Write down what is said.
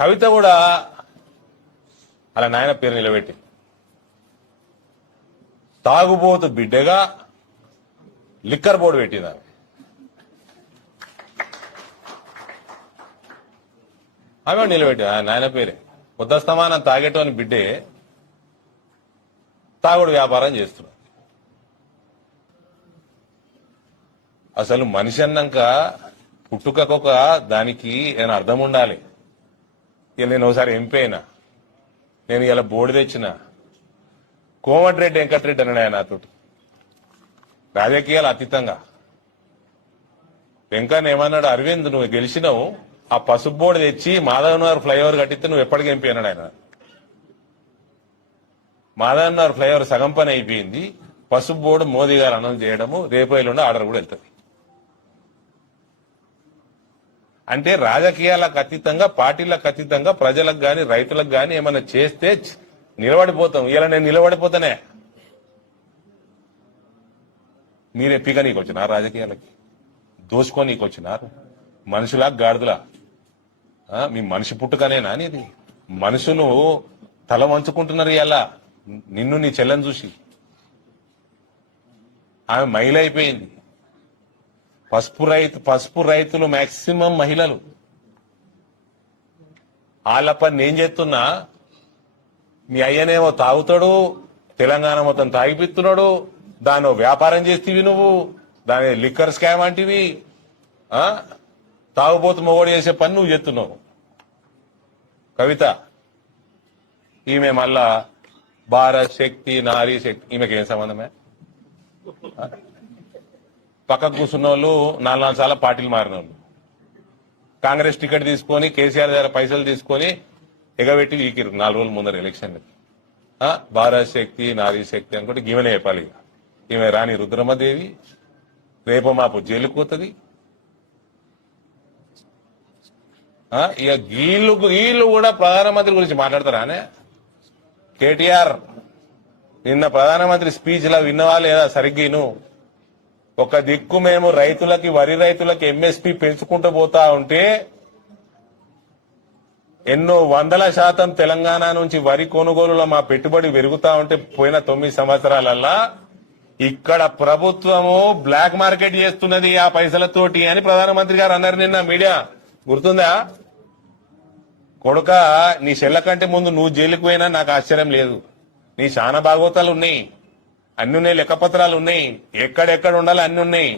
కవిత కూడా అలా నాయన పేరు నిలబెట్టి తాగుబోతు బిడ్డగా లిక్కర్ బోర్డు పెట్టింది ఆమె. నిలబెట్టి ఆ నాయన పేరే. ఉద్దస్తమానం తాగేటోని బిడ్డే తాగుడు వ్యాపారం చేస్తున్నాడు అసలు మనిషి అన్నాక పుట్టుకకొక దానికి ఏమైనా అర్థం ఉండాలి. ఇక నేను ఒకసారి ఎంపీ అయినా. నేను ఇలా బోర్డు తెచ్చిన. కోమటిరెడ్డి వెంకటరెడ్డి అన్నాడు ఆయన నాతోటి. రాజకీయాలు అతీతంగా. వెంకన్న ఏమన్నాడు అరవింద్ నువ్వు గెలిచినావు. ఆ పసుపు బోర్డు తెచ్చి మాధవనగర్ ఫ్లైఓవర్ కట్టిస్తే నువ్వు ఎప్పటికీ ఎంపీ అన్నాడు ఆయన. మాధవనగర్ ఫ్లైఓవర్ సగం పని అయిపోయింది. పసుపు బోర్డు మోదీ గారు అన్నం చేయడము రేపు ఎల్లుండి ఆర్డర్ కూడా వెళ్తుంది. అంటే రాజకీయాలకు అతీతంగా పార్టీలకు అతీతంగా ప్రజలకు గాని రైతులకు గాని ఏమైనా చేస్తే నిలబడిపోతాం. ఇలా నేను నిలబడిపోతానే. మీరే పిక నీకు వచ్చినారు రాజకీయాలకి? దోచుకోనీకి వచ్చినారు మనుషులా గాడిదలా? మీ మనిషి పుట్టుకనేనా అనేది మనుషులు తల వంచుకుంటున్నారు ఇలా నిన్ను నీ చెల్లెని చూసి. ఆమె మహిళ అయిపోయింది పసుపు రైతు పసుపు రైతులు మాక్సిమం మహిళలు. వాళ్ళ పని నేను చేస్తున్నా మీ అయ్యనేమో తాగుతాడు తెలంగాణ మొత్తం తాగిపిస్తున్నాడు దాని వ్యాపారం చేస్తేవి నువ్వు దాని లిక్కర్ స్కామ్ అంటివి ఆ? తాగుబోతు మొగోడు చేసే పని నువ్వు చేస్తున్నావు. కవిత ఈమె మళ్ళా భారత్ శక్తి నారీ శక్తి ఈమెకి ఏం సంబంధమే? పక్కకు కూర్చున్న వాళ్ళు నాలుగు నాలుగు సార్లు పార్టీలు మారిన వాళ్ళు కాంగ్రెస్ టికెట్ తీసుకొని కేసీఆర్ దగ్గర పైసలు తీసుకొని ఎగబెట్టి వీకిరు నాలుగు రోజుల ముందర ఎలక్షన్. భారత్ శక్తి నారీ శక్తి అనుకుంటే గీమనే చెప్పాలి ఇక. ఈమె రాణి రుద్రమదేవి రేపు మాపు జైలుకు పోతుంది ఇక వీళ్ళు వీళ్ళు కూడా ప్రధానమంత్రి గురించి మాట్లాడతారానే కేటీఆర్ నిన్న ప్రధానమంత్రి స్పీచ్లో విన్నవా లేదా సరిగ్గా ఒక దిక్కు మేము రైతులకి వరి రైతులకి ఎంఎస్పి పెంచుకుంటూ పోతా ఉంటే ఎన్నో వందల శాతం తెలంగాణ నుంచి వరి కొనుగోలులో మా పెట్టుబడి పెరుగుతా ఉంటే పోయిన తొమ్మిది సంవత్సరాలల్లా ఇక్కడ ప్రభుత్వము బ్లాక్ మార్కెట్ చేస్తున్నది ఆ పైసలతోటి అని ప్రధానమంత్రి గారు అన్నారు నిన్న మీడియా. గుర్తుందా? కొడుక నీ చెల్ల కంటే ముందు నువ్వు జైలుకు పోయినా నాకు ఆశ్చర్యం లేదు. నీ చాలా భాగవతాలు ఉన్నాయి. అన్ని ఉన్నాయి లెక్కపత్రాలు ఉన్నాయి. ఎక్కడెక్కడ ఉండాలి అన్ని ఉన్నాయి